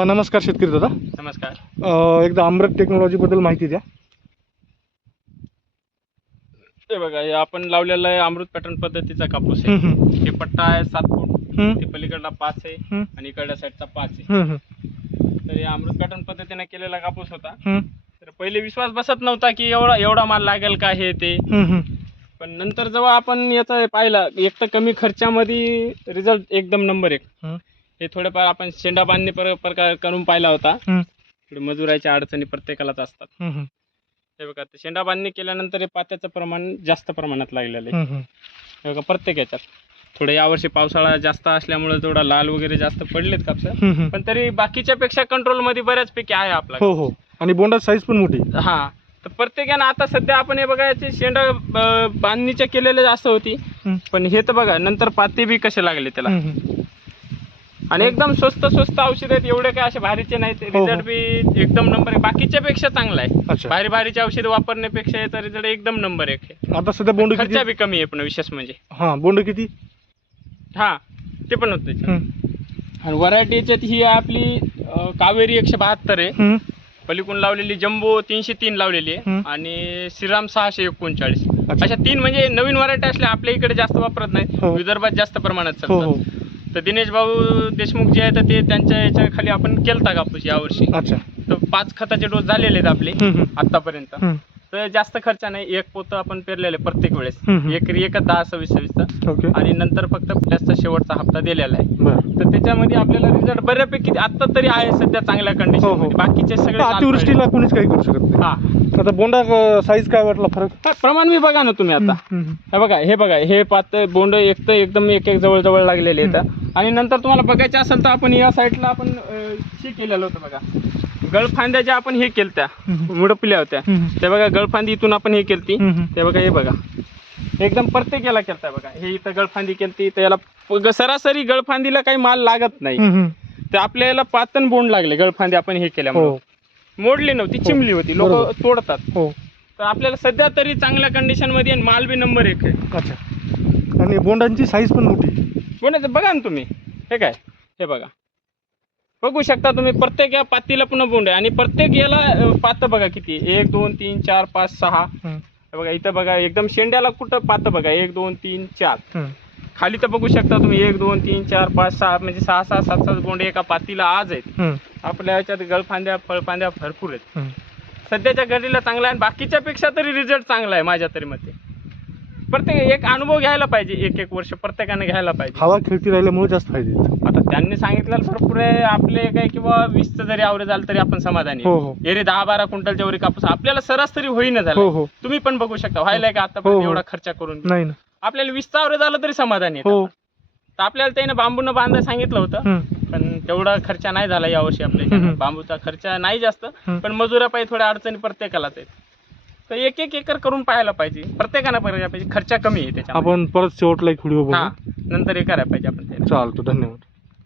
नमस्कार शेतकरी दादा. नमस्कार. अ, एकदा अमृत टेक्नॉलॉजीबद्दल माहिती द्या. हे बघा हे आपण लावलेला आहे अमृत पॅटर्न पद्धतीचा कापूस आहे. हम्म, हम्म, हे पट्टा आहे सात फूट. हम्म, ते पलीकडला पाच आहे हम्म, आणि इकडल्या साईडचा पाच आहे. हम्म, हम्म, तर हे अमृत पॅटर्न पद्धतीने केलेला कापूस होता. हम्म, तर पहिले विश्वास बसत नव्हता की एवढा एवढा माल लागेल का हे ते. हम्म, हम्म. पण नंतर जेव्हा आपण याचा हे पाहिला एक तर कमी खर्चामध्ये रिझल्ट एकदम नंबर एक. हम्म. हे थोडेफार आपण शेंडा बांधणी पर प्रकार करून पाहिला होता. थोडी मजुराच्या अडचणी प्रत्येकालाच असतात. हे बघा ते शेंडा बांधणी केल्यानंतर हे पात्याचं प्रमाण जास्त प्रमाणात लागलेलं आहे. हे बघा प्रत्येक याच्यात थोडं यावर्षी पावसाळा जास्त असल्यामुळे थोडा लाल वगैरे जास्त पडलेत कापसा. पण तरी बाकीच्या पेक्षा कंट्रोलमध्ये बऱ्याचपैकी आहे आपला. हो हो. आणि बोंडाची साईज पण मोठी हा. तर प्रत्येकानं आता सध्या आपण हे बघा याची शेंडा बांधणीच्या केलेल्या जास्त होती. पण हे तर बघा नंतर पाते बी कसे लागले त्याला. आणि एकदम स्वस्त स्वस्त औषध आहेत एवढे काय असे भारीचे नाहीत. हो. रिझल्ट बी एकदम नंबर आहे बाकीच्या पेक्षा चांगला आहे. अच्छा. भारी भारीचे औषध वापरण्यापेक्षा याचा रिझल्ट एकदम नंबर एक आहे. आता सध्या बोंड खर्चा किती? बी कमी आहे पण विशेष म्हणजे. हा बोंड किती? हा ते पण होतं त्याच्यात. हम्म, आणि व्हरायटी याच्यात ही आहे आपली अं, कावेरी एकशे बहात्तर आहे. हम्म, पलीकडून लावलेली जंबो तीनशे तीन लावलेली आहे. हम्म. आणि श्रीराम सहाशे एकोणचाळीस. अच्छा. अशा तीन म्हणजे नवीन व्हरायटी असल्या आपल्या इकडे जास्त वापरत नाही हो. विदर्भात जास्त प्रमाणात हो हो. चालतात तर दिनेश भाऊ देशमुख जे आहे तर ते त्यांच्या याच्या खाली आपण केलता कापूस यावर्षी अच्छा. तर पाच खताचे डोस झालेले आहेत आपले हम्म, हम्म, आतापर्यंत हम्म. तर जास्त खर्च नाही एक पोतं आपण पेरलेले प्रत्येक वेळेस. हम्म. एकरी एकच दहा सव्वीस सव्वीसचा. ओके. आणि नंतर फक्त जास्त शेवटचा हप्ता दिलेला आहे. बरं. तर त्याच्यामध्ये आपल्याला रिझल्ट बऱ्यापैकी आता तरी आहे सध्या चांगल्या हो, कंडिशन हो. बाकीचे सगळे अतिवृष्टीला कोणीच काही करू शकत. हा. नाही आता बोंडा साईज काय वाटला फरक? हा, प्रमाण मी बघा ना तुम्ही आता. हम्म, हम्म. हे बघा हे बघा हे पात बोंड एक तर एकदम एक एक जवळ जवळ लागलेले आहेत. आणि नंतर तुम्हाला बघायचं असेल तर आपण या साईडला आपण हे केलेलं होतं बघा. गळफांद्या ज्या आपण हे केलत्या. मुडपल्या होत्या. हम्म. ते बघा गळफांदी इथून आपण हे केलती. ते बघा हे बघा. एकदम प्रत्येक याला केलता बघा. हे इथं गळफांदी केलती तर याला सरासरी गळफांदीला काही माल लागत नाही. तर आपल्याला पातन बोंड लागले गळफांदी आपण हे केल्यामुळे हो. मोडली नव्हती चिमली होती. लोक. तोडतात. हो. तर आपल्याला सध्या तरी चांगल्या कंडिशनमध्ये आणि माल बी नंबर एक आहे. अच्छा. आणि बोंडांची साईज पण मोठी. कोणाचं बघा ना तुम्ही. हे काय? हे बघा. बघू शकता तुम्ही प्रत्येक या पातीला पुन्हा बोंड आहे. आणि प्रत्येक याला पातं बघा किती. एक दोन तीन चार पाच सहा. बघा इथं बघा एकदम शेंड्याला कुठं पातं बघा. एक दोन तीन चार. खाली तर बघू शकता तुम्ही एक दोन तीन चार पाच सहा म्हणजे सहा सहा सात सात बोंडे एका पातीला आज आहेत. आपल्या याच्यात गळफांद्या फळफांद्या भरपूर आहेत. सध्याच्या घडीला चांगला आहे आणि बाकीच्या पेक्षा तरी रिझल्ट चांगला आहे माझ्या तरी मते. प्रत्येक एक अनुभव घ्यायला पाहिजे एक एक वर्ष प्रत्येकाने घ्यायला पाहिजे. हवा खेळती राहिल्यामुळे जास्त फायदे आहेत. आता त्यांनी सांगितलेलं भरपूर आहे आपले काय किंवा वीसचं जरी आवरे झालं तरी आपण समाधानी हो हो. एरे दहा बारा क्विंटलच्या वरी कापूस आपल्याला सरासरी होईना हो झालं. हो तुम्ही पण बघू शकता व्हायला का आता हो. एवढा खर्च करून? नाही ना. आपल्याला वीसचा आवरे झालं तरी समाधानी आहे. हो. तर आपल्याला त्याने बांबून बांधायला सांगितलं होतं. हम्म, पण तेवढा खर्च नाही झाला यावर्षी आपल्या हम्म. बांबूचा खर्च नाही जास्त. हम्म. पण मजुरा पाहिजे थोड्या अडचणी प्रत्येकालाच आहेत. तर एक एक एकर करून पाहायला पाहिजे. प्रत्येकानं पाहायला पाहिजे. खर्च कमी आहे त्याच्या आपण परत शेवटला एक व्हिडिओ बघू. नंतर हे करायला पाहिजे आपण ते चालतो. धन्यवाद.